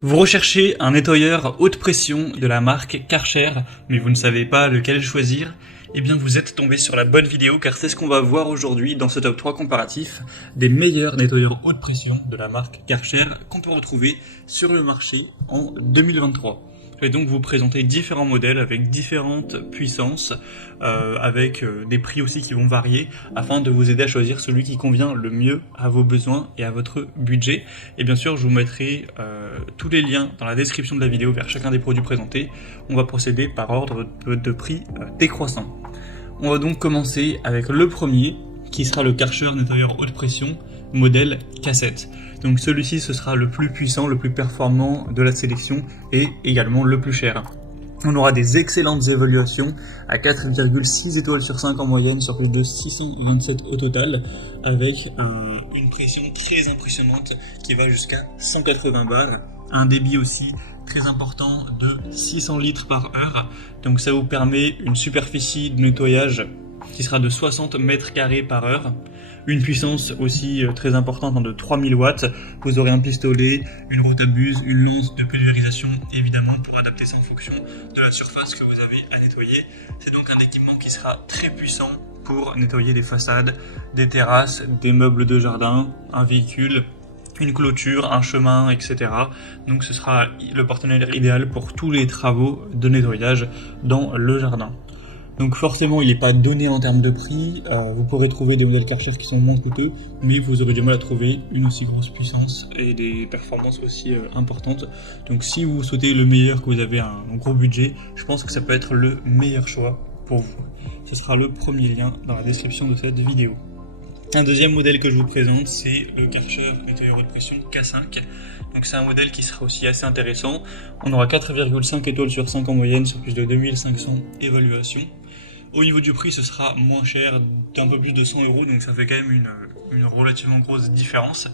Vous recherchez un nettoyeur haute pression de la marque Karcher, mais vous ne savez pas lequel choisir? Eh bien vous êtes tombé sur la bonne vidéo car c'est ce qu'on va voir aujourd'hui dans ce top 3 comparatif des meilleurs nettoyeurs haute pression de la marque Karcher qu'on peut retrouver sur le marché en 2023. Je vais donc vous présenter différents modèles avec différentes puissances, avec des prix aussi qui vont varier, afin de vous aider à choisir celui qui convient le mieux à vos besoins et à votre budget. Et bien sûr, je vous mettrai tous les liens dans la description de la vidéo vers chacun des produits présentés. On va procéder par ordre de prix décroissant. On va donc commencer avec le premier, qui sera le Karcher nettoyeur haute pression modèle cassette. Donc celui-ci ce sera le plus puissant, le plus performant de la sélection et également le plus cher. On aura des excellentes évaluations à 4,6 étoiles sur 5 en moyenne sur plus de 627 au total, avec une pression très impressionnante qui va jusqu'à 180 bars, un débit aussi très important de 600 litres par heure, donc ça vous permet une superficie de nettoyage qui sera de 60 mètres carrés par heure, une puissance aussi très importante de 3000 watts, vous aurez un pistolet, une route à buse, une lance de pulvérisation évidemment pour adapter ça en fonction de la surface que vous avez à nettoyer. C'est donc un équipement qui sera très puissant pour nettoyer les façades, des terrasses, des meubles de jardin, un véhicule, une clôture, un chemin, etc. Donc ce sera le partenaire idéal pour tous les travaux de nettoyage dans le jardin. Donc forcément, il n'est pas donné en termes de prix, vous pourrez trouver des modèles Karcher qui sont moins coûteux, mais vous aurez du mal à trouver une aussi grosse puissance et des performances aussi importantes. Donc si vous souhaitez le meilleur, que vous avez un gros budget, je pense que ça peut être le meilleur choix pour vous. Ce sera le premier lien dans la description de cette vidéo. Un deuxième modèle que je vous présente, c'est le Karcher nettoyeur haute pression K5. Donc c'est un modèle qui sera aussi assez intéressant. On aura 4,5 étoiles sur 5 en moyenne sur plus de 2500 évaluations. Au niveau du prix, ce sera moins cher, d'un peu plus de 100 €, donc ça fait quand même une relativement grosse différence.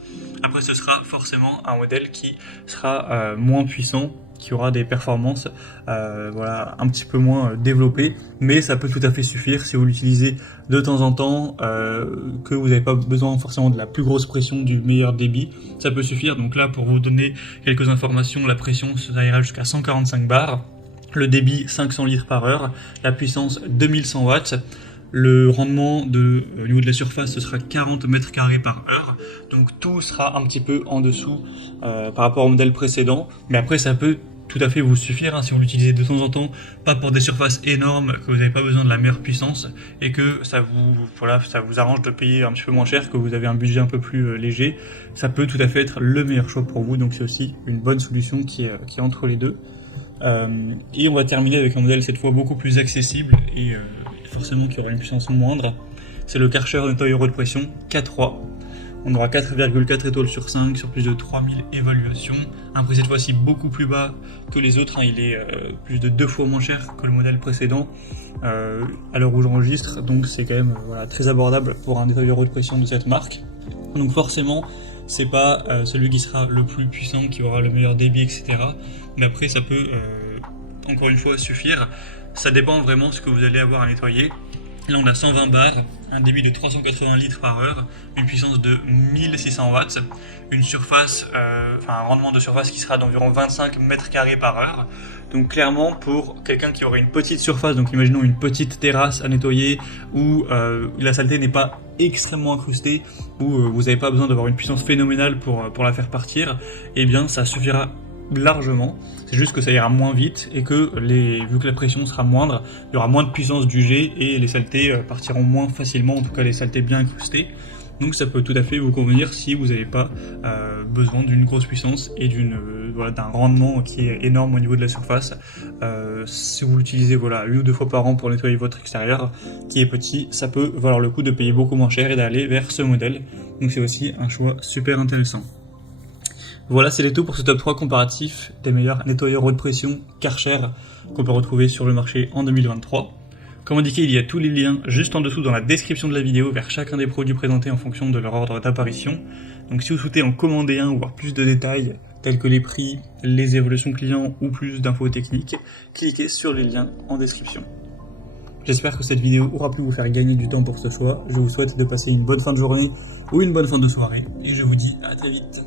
Après, ce sera forcément un modèle qui sera moins puissant, qui aura des performances voilà, un petit peu moins développées, mais ça peut tout à fait suffire si vous l'utilisez de temps en temps, que vous n'avez pas besoin forcément de la plus grosse pression, du meilleur débit, ça peut suffire. Donc là, pour vous donner quelques informations, la pression, ça ira jusqu'à 145 bars. Le débit 500 litres par heure, la puissance 2100 watts, le rendement au niveau de la surface ce sera 40 mètres carrés par heure, donc tout sera un petit peu en dessous par rapport au modèle précédent, mais après ça peut tout à fait vous suffire si vous l'utilisez de temps en temps, pas pour des surfaces énormes, que vous n'avez pas besoin de la meilleure puissance et que ça vous arrange de payer un petit peu moins cher, que vous avez un budget un peu plus léger, ça peut tout à fait être le meilleur choix pour vous, donc c'est aussi une bonne solution qui est entre les deux. Et on va terminer avec un modèle cette fois beaucoup plus accessible et forcément qui aura une puissance moindre. C'est le Karcher nettoyeur haute pression K3. On aura 4,4 étoiles sur 5 sur plus de 3000 évaluations. Un prix cette fois-ci beaucoup plus bas que les autres, il est plus de 2 fois moins cher que le modèle précédent à l'heure où j'enregistre, donc c'est quand même très abordable pour un nettoyeur haute pression de cette marque. Donc forcément, c'est pas celui qui sera le plus puissant, qui aura le meilleur débit, etc. Mais après, ça peut encore une fois suffire. Ça dépend vraiment de ce que vous allez avoir à nettoyer. Là, on a 120 bars, un débit de 380 litres par heure, une puissance de 1600 watts, une surface, un rendement de surface qui sera d'environ 25 mètres carrés par heure. Donc clairement, pour quelqu'un qui aurait une petite surface, donc imaginons une petite terrasse à nettoyer où la saleté n'est pas extrêmement incrustée, où vous n'avez pas besoin d'avoir une puissance phénoménale pour la faire partir, eh bien ça suffira largement. C'est juste que ça ira moins vite et que vu que la pression sera moindre, il y aura moins de puissance du jet et les saletés partiront moins facilement, en tout cas les saletés bien incrustées. Donc ça peut tout à fait vous convenir si vous n'avez pas besoin d'une grosse puissance et d'un rendement qui est énorme au niveau de la surface. Si vous l'utilisez 1 ou 2 fois par an pour nettoyer votre extérieur qui est petit, ça peut valoir le coup de payer beaucoup moins cher et d'aller vers ce modèle. Donc c'est aussi un choix super intéressant. Voilà, c'était tout pour ce top 3 comparatif des meilleurs nettoyeurs haute pression Karcher qu'on peut retrouver sur le marché en 2023. Comme indiqué, il y a tous les liens juste en dessous dans la description de la vidéo vers chacun des produits présentés en fonction de leur ordre d'apparition. Donc si vous souhaitez en commander un ou voir plus de détails tels que les prix, les évolutions clients ou plus d'infos techniques, cliquez sur les liens en description. J'espère que cette vidéo aura pu vous faire gagner du temps pour ce choix. Je vous souhaite de passer une bonne fin de journée ou une bonne fin de soirée et je vous dis à très vite.